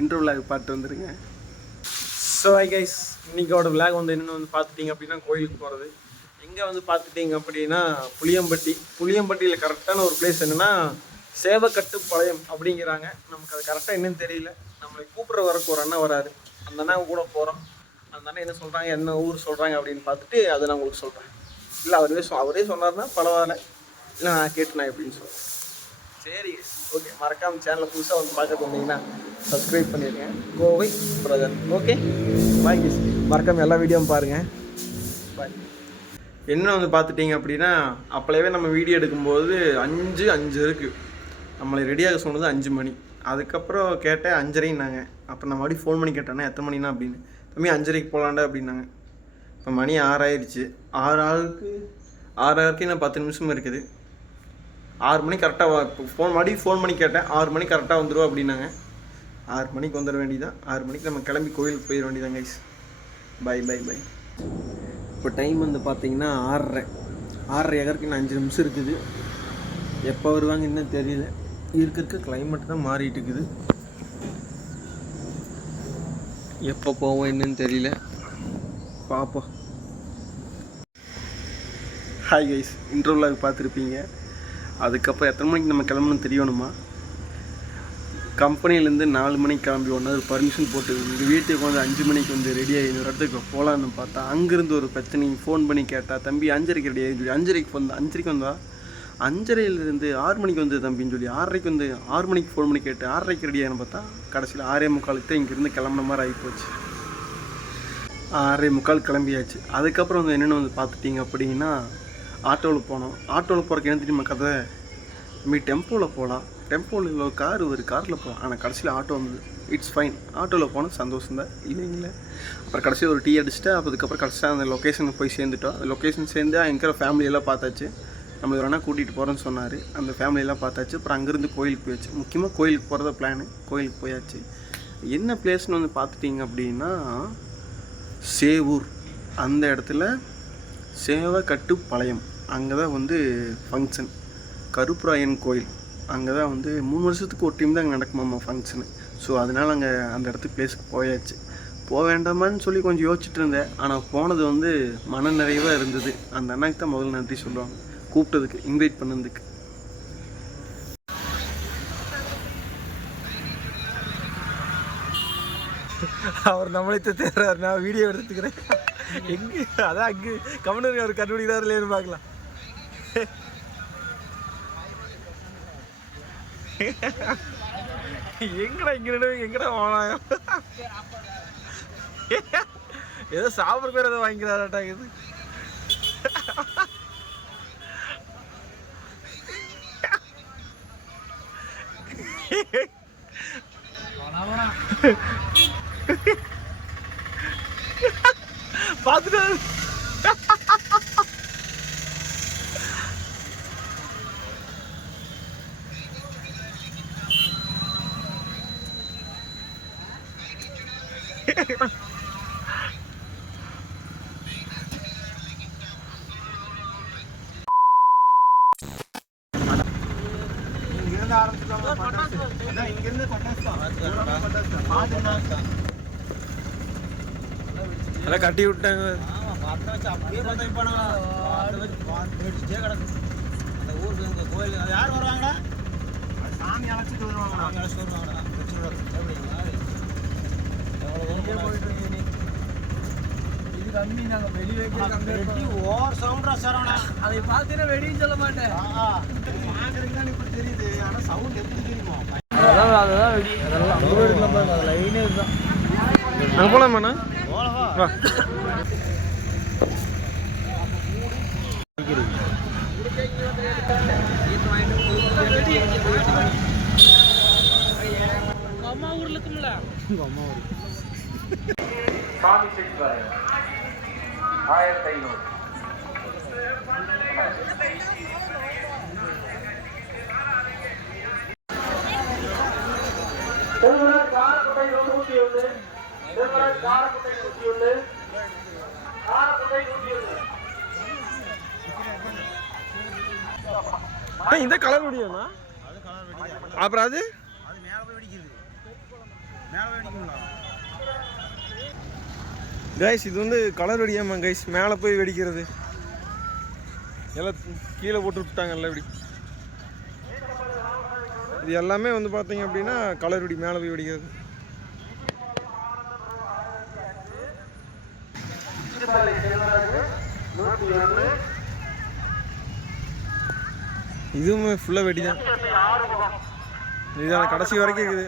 Intro vlog பார்த்து வந்துடுங்க. So I guys, இன்றைக்கோட vlog வந்து என்னென்னு வந்து பார்த்துட்டிங்க அப்படின்னா கோயிலுக்கு போகிறது. இங்கே வந்து பார்த்துட்டிங்க அப்படின்னா புளியம்பட்டியில் கரெக்டான ஒரு பிளேஸ் என்னென்னா சேவக்கட்டுப்பாளையம் அப்படிங்கிறாங்க. நமக்கு அது கரெக்டாக என்னன்னு தெரியல. நம்மளை கூப்பிட்ற வரக்கு ஒரு அண்ணன் வராரு. அந்த அண்ணன் கூட போகிறோம். அந்த அண்ணன் என்ன சொல்கிறாங்க, என்ன ஊர் சொல்கிறாங்க அப்படின்னு பார்த்துட்டு அதை நான் உங்களுக்கு சொல்கிறேன். இல்லை அவரே சொன்னார்னா பரவாயில்ல, இல்லை நான் கேட்டு நான் எப்படின்னு சொல்கிறேன். சரி ஓகே, மறக்காமல் சேனலை புதுசாக வந்து பார்க்க வந்தீங்கன்னா சப்ஸ்கிரைப் பண்ணிடுங்க. Kovai brother. Okay bye kiss, மறக்காமல் எல்லா வீடியோவும் பாருங்கள். பாய். என்ன வந்து பார்த்துட்டிங்க அப்படின்னா அப்போவே நம்ம வீடியோ எடுக்கும்போது 5 இருக்குது. நம்மளை ரெடியாக சொன்னது 5 மணி. அதுக்கப்புறம் கேட்டேன் 5:30ன்னாங்க. அப்புறம் நான் மறுபடியும் ஃபோன் பண்ணி கேட்டேன்னா எத்தனை மணினா அப்படின்னு. தம்பி 5:30க்கு போகலாண்டா அப்படின்னாங்க. இப்போ மணி 6 ஆயிடுச்சு. 6 இன்னும் 10 நிமிஷம் இருக்குது. 6 மணி கரெக்டாக இப்போ மறுபடியும் ஃபோன் பண்ணி கேட்டேன். 6 மணி கரெக்டாக வந்துடுவோம் அப்படின்னாங்க. 6 மணிக்கு வந்துட வேண்டியதான். 6 மணிக்கு நம்ம கிளம்பி கோயிலுக்கு போயிட வேண்டியதான் கைஸ். பை. இப்போ டைம் வந்து பார்த்தீங்கன்னா 6:30 இன்னும் 5 நிமிஷம் இருக்குது. எப்போ வருவாங்க இன்னும் தெரியல. இருக்க கிளைமேட் தான் மாறிட்டு இருக்குது. எப்போ போவோம் என்னன்னு தெரியல, பார்ப்போம். ஹாய் கைஸ், இன்டர்வியூவில் பார்த்துருப்பீங்க. அதுக்கப்புறம் எத்தனை மணிக்கு நம்ம கிளம்பணும்னு தெரியணுமா? கம்பெனிலேருந்து 4 மணிக்கு கிளம்பி 1 ஹவர் பர்மிஷன் போட்டு எங்கள் வீட்டுக்கு வந்து 5 மணிக்கு வந்து ரெடியாகி இன்னொரு இடத்துக்கு போகலான்னு பார்த்தா அங்கேருந்து ஒரு பிரச்சனை. ஃபோன் பண்ணி கேட்டால் தம்பி 5:30க்கு ரெடியாகி சொல்லி 5:30க்கு வந்தா 5:30லேருந்து 6 மணிக்கு வந்து தம்பின்னு சொல்லி 6:30க்கு வந்து 6 மணிக்கு ஃபோன் பண்ணி கேட்டு 6:30க்கு ரெடியாகனு பார்த்தா கடைசியில் 6:45 தான் இங்கேருந்து கிளம்புன மாதிரி ஆகிப்போச்சு. 6:45 கிளம்பியாச்சு. அதுக்கப்புறம் வந்து என்னென்னு வந்து பார்த்துட்டிங்க அப்படின்னா ஆட்டோவில் போனோம். ஆட்டோவில் போகிறக்கு என்ன தெரியுமா கதை, தம்பி டெம்போவில் போகலாம், டெம்போவில் இல்லை கார் ஒரு காரில் போகலாம். ஆனால் கடைசியில் ஆட்டோ வந்தது. இட்ஸ் ஃபைன், ஆட்டோவில் போனால் சந்தோஷம் தான் இல்லைங்களே. அப்புறம் கடைசியில் ஒரு டீ அடிச்சுட்டு அதுக்கப்புறம் கடைசியாக அந்த லொக்கேஷனுக்கு போய் சேர்ந்துட்டோம். அந்த லொக்கேஷன் சேர்ந்து எங்கிற ஃபேமிலியெல்லாம் பார்த்தாச்சு. நம்ம ஒரு அண்ணா கூட்டிகிட்டு போகிறேன்னு சொன்னார். அந்த ஃபேமிலியெல்லாம் பார்த்தாச்சு. அப்புறம் அங்கேருந்து கோயிலுக்கு போயாச்சு. முக்கியமாக கோயிலுக்கு போகிறத பிளானு. கோயிலுக்கு போயாச்சு. என்ன பிளேஸ்னு வந்து பார்த்துட்டிங்க அப்படின்னா சேவூர், அந்த இடத்துல சேவக்கட்டுப்பாளையம். அங்கே தான் வந்து ஃபங்க்ஷன். கருப்பராயன் கோயில். அங்கே தான் வந்து 3 வருஷத்துக்கு ஒரு டைம் தான் அங்கே நடக்குமாம்மா ஃபங்க்ஷனு. ஸோ அதனால் அங்கே அந்த இடத்துக்கு பிளேஸுக்கு போயாச்சு. போக வேண்டாமான்னு சொல்லி கொஞ்சம் யோசிச்சுட்டு இருந்தேன். ஆனால் போனது வந்து மன நிறைவாக இருந்தது. அந்த அண்ணாக்கு தான் முதல்ல நன்றி சொல்லுவாங்க, கூப்பிட்டதுக்கு, இன்வைட் பண்ணதுக்கு. அவர் நம்மளே தேர்றாரு, நான் வீடியோ எடுத்துக்கிறேன். எங்கே அதான் அங்கே கம்யூனரி அவர் கண்டுபிடிக்கிறாரு இல்லைன்னு பார்க்கலாம். எங்கடா எங்கடா வாங்க, ஏதோ சாப்பிட்ற பேர் ஏதோ வாங்கிக்கிறாராட்டா இது. பார்த்துட்டு எல்லாம் கட்டி விட்டாங்க. கோயில் யார் வருவாங்க? சாமி அழைச்சிட்டு வருவாங்க. இது கம்மி, நாங்கள் வெளியே ஓவர் சவுண்டா சரவணா. அதை பார்த்தீங்கன்னா வெடின்னு சொல்ல மாட்டேன். வாங்குறீங்கன்னு இப்படி தெரியுது, ஆனால் சவுண்ட் எப்படி தெரியுமா? அதுதான் வெடி. அதெல்லாம் அங்கே எடுக்கலாம் பாருங்க, அது லைனே இதுதான். அங்கே போகலாமாண்ணா? வா. அம்மா ஊர்ல இருக்கும்ல, அம்மா ஊர். சாமி செட் 1500. காரக்குட்டை 101, காரக்குட்டை 101, காரக்குட்டை 101. இந்த கலர் முடியும்னா அப்புறம் அது மேலே போய் வெடிக்குது. மேலே வெடிக்குங்களா? கைஸ் இது வந்து கலர் வெடியாமா கைஸ், மேலே போய் வெடிக்கிறது. எல்லாம் கீழே போட்டு விட்டாங்கல்ல இப்படி. இது எல்லாமே வந்து பார்த்தீங்க அப்படின்னா கலர் வெடி, மேலே போய் வெடிக்கிறது. இதுவுமே ஃபுல்லாக வெடி தான். இதுதான் கடைசி வரைக்கும் இருக்குது.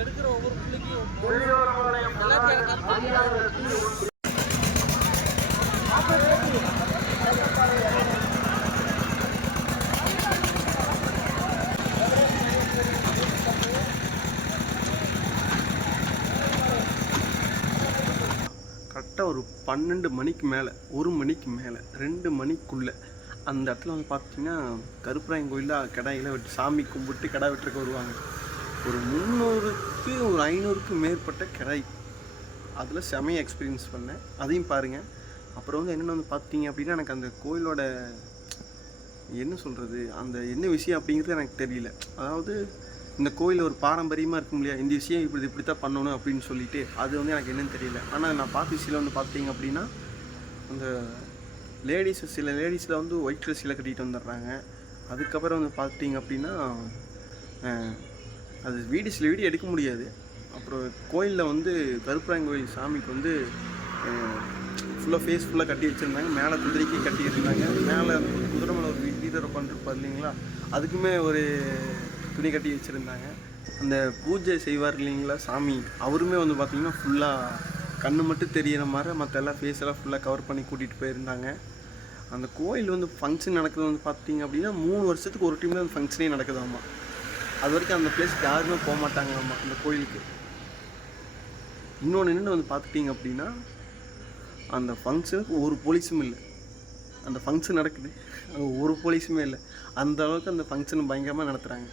எடுக்கிற ஒவ்வொரு பிள்ளைக்கும் கரெக்டாக ஒரு 12 மணிக்கு மேலே, 1 மணிக்கு மேலே, 2 மணிக்குள்ளே அந்த இடத்துல வந்து பார்த்தீங்கன்னா கருப்பராயன் கோயிலில் கடாயில் வெட்டி சாமி கும்பிட்டு கடை வெட்டுறக்கு வருவாங்க. ஒரு 300க்கு ஒரு 500க்கு மேற்பட்ட கடை. அதில் செமையாக எக்ஸ்பீரியன்ஸ் பண்ணேன், அதையும் பாருங்கள். அப்புறம் வந்து என்னென்ன வந்து பார்த்தீங்க அப்படின்னா எனக்கு அந்த கோயிலோட என்ன சொல்கிறது, அந்த என்ன விஷயம் அப்படிங்கிறது எனக்கு தெரியல. அதாவது இந்த கோயில் ஒரு பாரம்பரியமாக இருக்கும் இல்லையா, இந்த விஷயம் இப்படி தான் பண்ணணும் அப்படின்னு சொல்லிட்டு அது வந்து எனக்கு என்னன்னு தெரியல. ஆனால் நான் பார்த்த விஷயம் வந்து பார்த்தீங்க அப்படின்னா அந்த சில லேடிஸில் வந்து ஒயிட் ட்ரெஸ் சீலை கட்டிகிட்டு வந்துடுறாங்க. அதுக்கப்புறம் வந்து பார்த்தீங்க அப்படின்னா அது சில வீடியோ எடுக்க முடியாது. அப்புறம் கோயிலில் வந்து கருப்பராயன் கோயில் சாமிக்கு வந்து ஃபுல்லாக ஃபேஸ் ஃபுல்லாக கட்டி வச்சுருந்தாங்க. மேலே குதிரைக்கு கட்டி வச்சுருந்தாங்க. மேலே குதிரை மேலே ஒரு வீரர் உட்காந்துருப்பார் இல்லைங்களா, அதுக்குமே ஒரு துணி கட்டி வச்சுருந்தாங்க. அந்த பூஜை செய்வார் இல்லைங்களா சாமி, அவருமே வந்து பார்த்திங்கன்னா ஃபுல்லாக கண்ணு மட்டும் தெரிகிற மாதிரி மற்ற எல்லாம் ஃபேஸெல்லாம் ஃபுல்லாக கவர் பண்ணி கூட்டிகிட்டு போயிருந்தாங்க. அந்த கோயில் வந்து ஃபங்க்ஷன் நடக்குது வந்து பார்த்திங்க அப்படின்னா 3 வருஷத்துக்கு ஒரு டைம் தான் அந்த ஃபங்க்ஷனே நடக்குதாம்மா. அது வரைக்கும் அந்த பிளேஸ்க்கு யாருமே போக மாட்டாங்களாம்மா அந்த கோயிலுக்கு. இன்னொன்று என்னென்னு வந்து பார்த்துட்டிங்க அப்படின்னா அந்த ஃபங்க்ஷனுக்கு ஒரு போலீஸும் இல்லை. அந்த ஃபங்க்ஷன் நடக்குது, அங்கே ஒரு போலீஸுமே இல்லை. அந்த அளவுக்கு அந்த ஃபங்க்ஷன் பயங்கரமாக நடத்துகிறாங்க.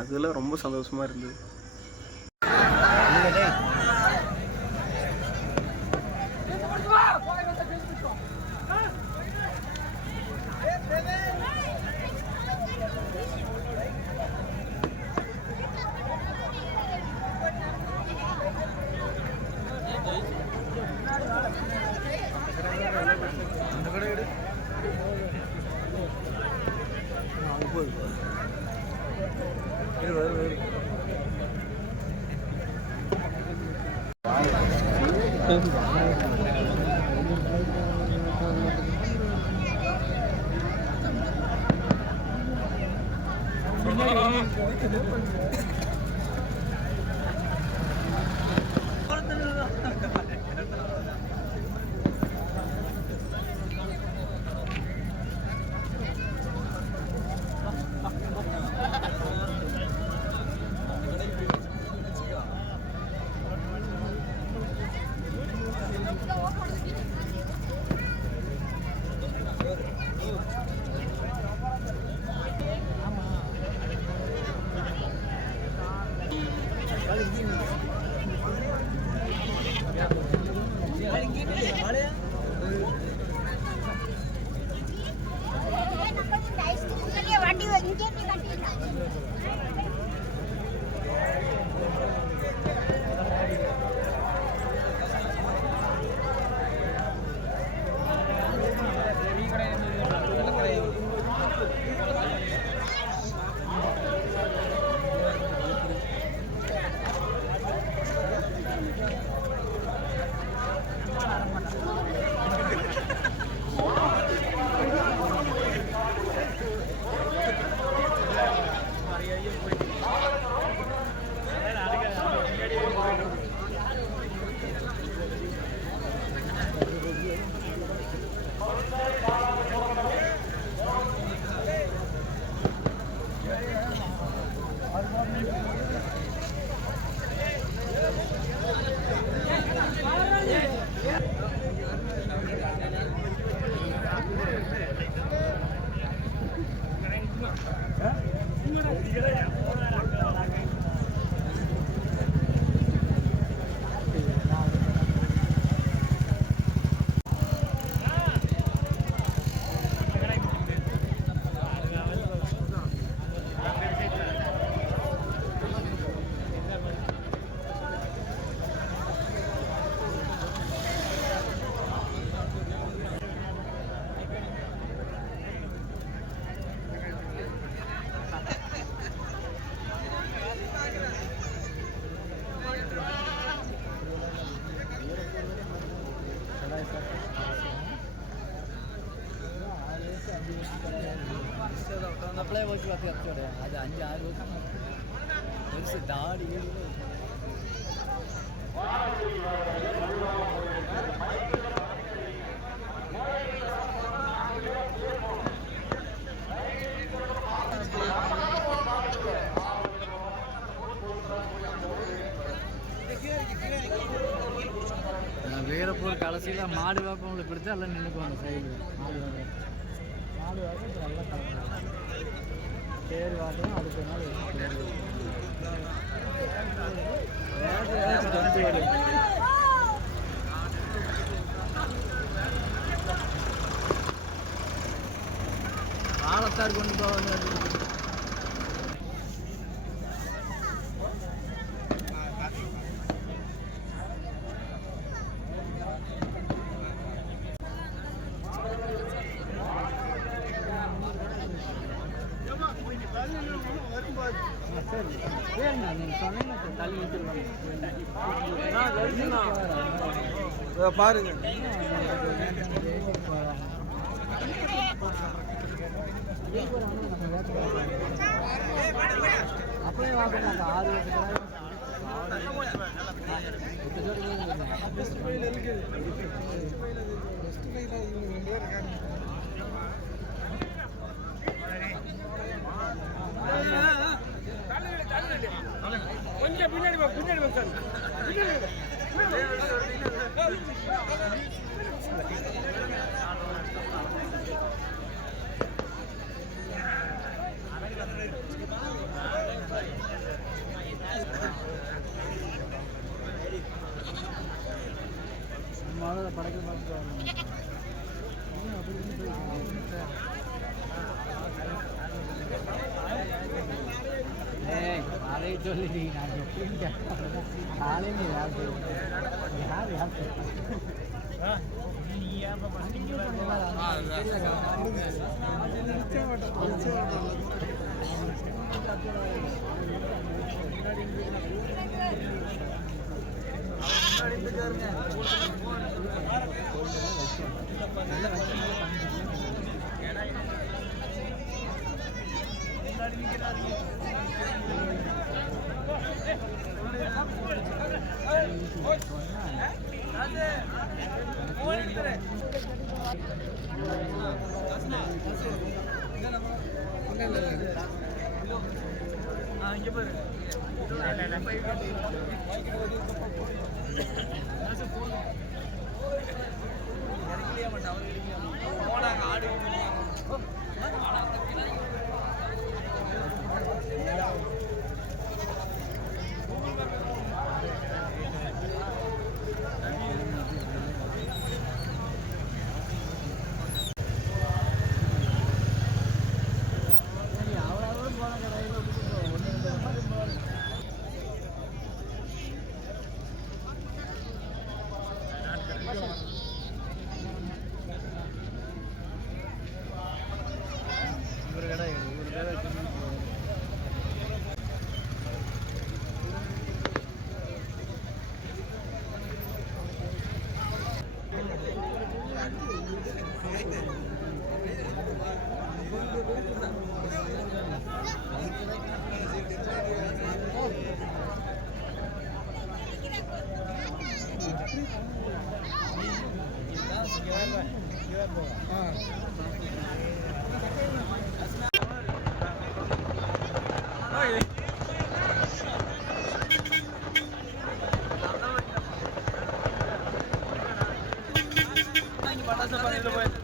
அதெல்லாம் ரொம்ப சந்தோஷமாக இருந்தது. அப்பளே வச்சு பார்த்து இறச்சோட அது 5-6 வருஷம் பெருசு தாடி வீரப்பூர் கடைசியில் மாடு வாப்பவங்களை பிடிச்சா எல்லாம் நின்றுக்குவாங்க சைடு மாடு வாக்கம் நல்லா தேர் வாட்டம் அடுத்த நாள் ஆழத்தார் கொண்டு போவாங்க பாருங்க அப்படியே வாங்க 6 கொஞ்சம் பின்னாடி படகு பார்த்து அதை சொல்லி நான் காலையில் யார் பட்டாசு